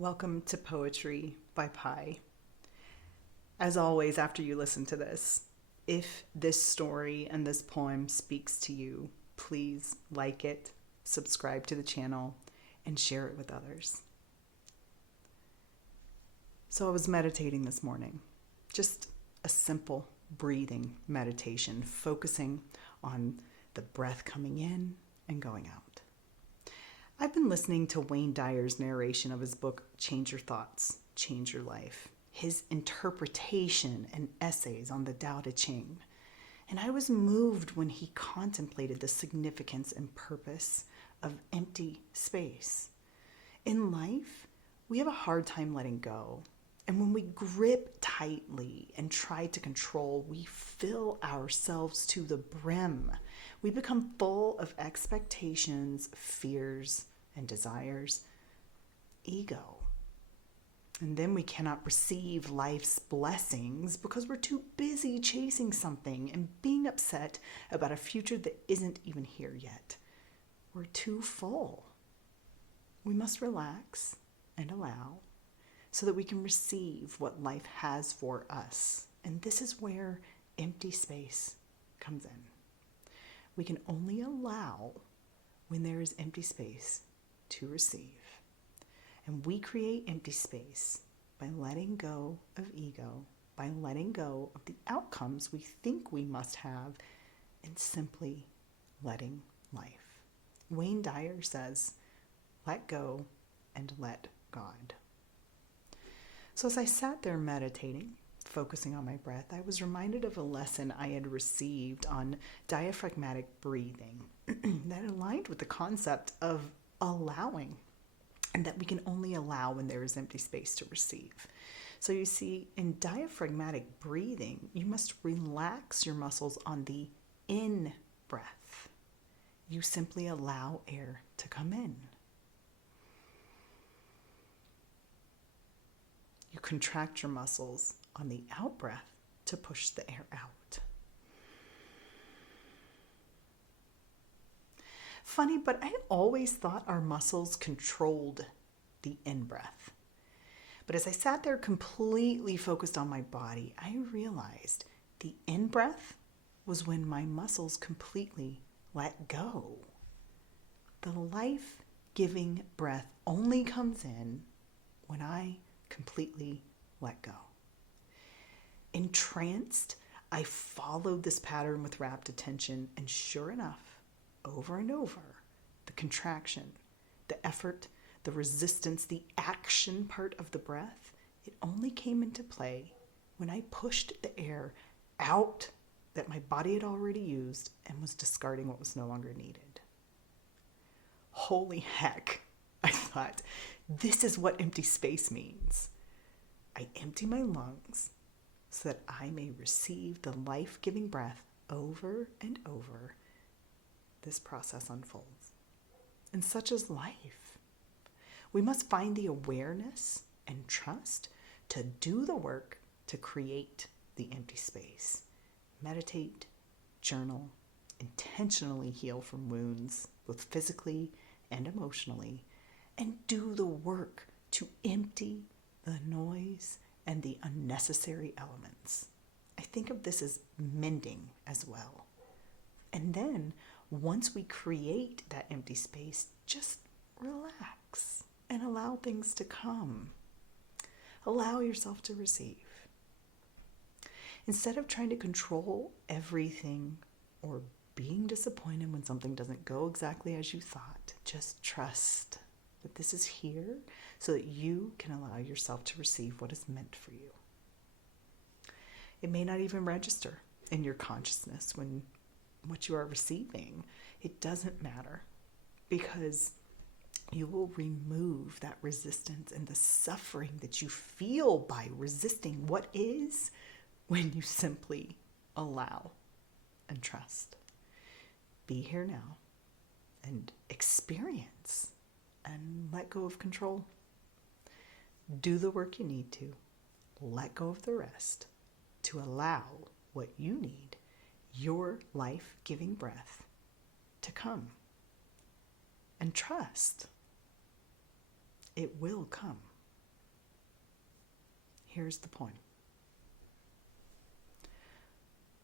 Welcome to Poetry by Pi. As always, after you listen to this, if this story and this poem speaks to you, please like it, subscribe to the channel, and share it with others. So I was meditating this morning, just a simple breathing meditation, focusing on the breath coming in and going out. I've been listening to Wayne Dyer's narration of his book, Change Your Thoughts, Change Your Life, his interpretation and essays on the Tao Te Ching. And I was moved when he contemplated the significance and purpose of empty space. In life, we have a hard time letting go. And when we grip tightly and try to control, we fill ourselves to the brim. We become full of expectations, fears, and desires, ego. And then we cannot receive life's blessings because we're too busy chasing something and being upset about a future that isn't even here yet. We're too full. We must relax and allow so that we can receive what life has for us. And this is where empty space comes in. We can only allow when there is empty space to receive. And we create empty space by letting go of ego, by letting go of the outcomes we think we must have, and simply letting life. Wayne Dyer says, let go and let God. So as I sat there meditating, focusing on my breath, I was reminded of a lesson I had received on diaphragmatic breathing that aligned with the concept of allowing, and that we can only allow when there is empty space to receive. So you see, in diaphragmatic breathing, you must relax your muscles on the in breath. You simply allow air to come in. You contract your muscles on the out breath to push the air out. Funny, but I always thought our muscles controlled the in-breath. But as I sat there completely focused on my body, I realized the in-breath was when my muscles completely let go. The life-giving breath only comes in when I completely let go. Entranced, I followed this pattern with rapt attention, and sure enough, over and over, the contraction, the effort, the resistance, the action part of the breath, it only came into play when I pushed the air out that my body had already used and was discarding what was no longer needed. Holy heck, I thought, this is what empty space means. I empty my lungs so that I may receive the life-giving breath over and over. This process unfolds. And such is life. We must find the awareness and trust to do the work to create the empty space. Meditate, journal, intentionally heal from wounds, both physically and emotionally, and do the work to empty the noise and the unnecessary elements. I think of this as mending as well. And then, once we create that empty space, just relax and allow things to come. Allow yourself to receive. Instead of trying to control everything or being disappointed when something doesn't go exactly as you thought, just trust that this is here so that you can allow yourself to receive what is meant for you. It may not even register in your consciousness when what you are receiving. It doesn't matter, because you will remove that resistance and the suffering that you feel by resisting what is when you simply allow and trust. Be here now and experience and let go of control. Do the work you need to. Let go of the rest to allow what you need, your life-giving breath, to come. And trust. It will come. here's the point.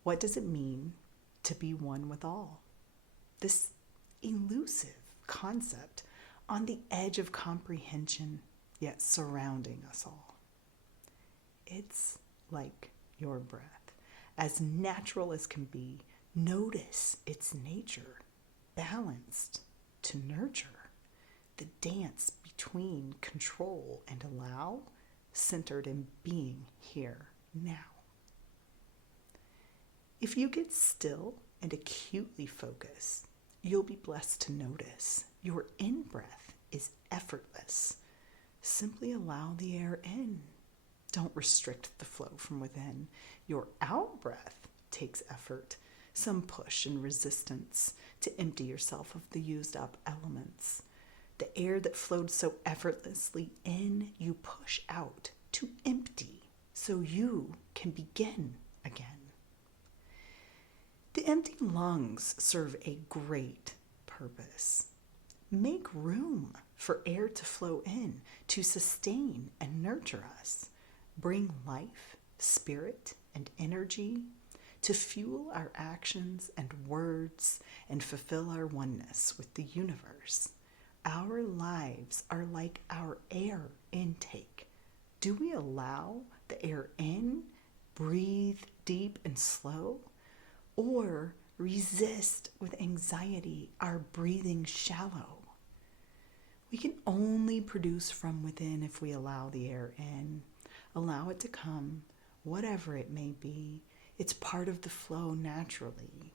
What does it mean to be one with all? This elusive concept on the edge of comprehension, yet surrounding us all. It's like your breath, as natural as can be. Notice its nature, balanced to nurture, the dance between control and allow, centered in being here now. If you get still and acutely focused, you'll be blessed to notice your in-breath is effortless. Simply allow the air in. Don't restrict the flow from within. Your out-breath takes effort, some push and resistance to empty yourself of the used up elements. The air that flowed so effortlessly in, you push out to empty so you can begin again. The empty lungs serve a great purpose. Make room for air to flow in, to sustain and nurture us. Bring life, spirit, and energy to fuel our actions and words and fulfill our oneness with the universe. Our lives are like our air intake. Do we allow the air in, breathe deep and slow, or resist with anxiety our breathing shallow? We can only produce from within if we allow the air in, allow it to come, whatever it may be. It's part of the flow naturally.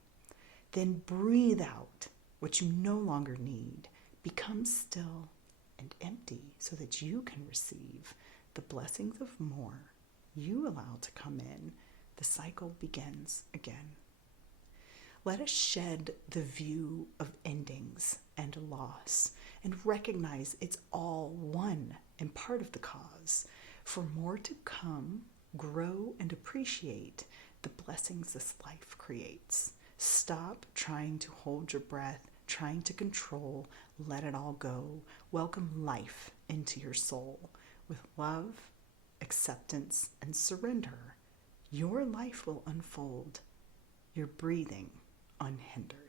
Then breathe out what you no longer need. Become still and empty so that you can receive the blessings of more you allow to come in. The cycle begins again. Let us shed the view of endings and loss and recognize it's all one and part of the cause. For more to come, grow and appreciate the blessings this life creates. Stop trying to hold your breath, trying to control, let it all go. Welcome life into your soul with love, acceptance, and surrender. Your life will unfold. Your breathing unhindered.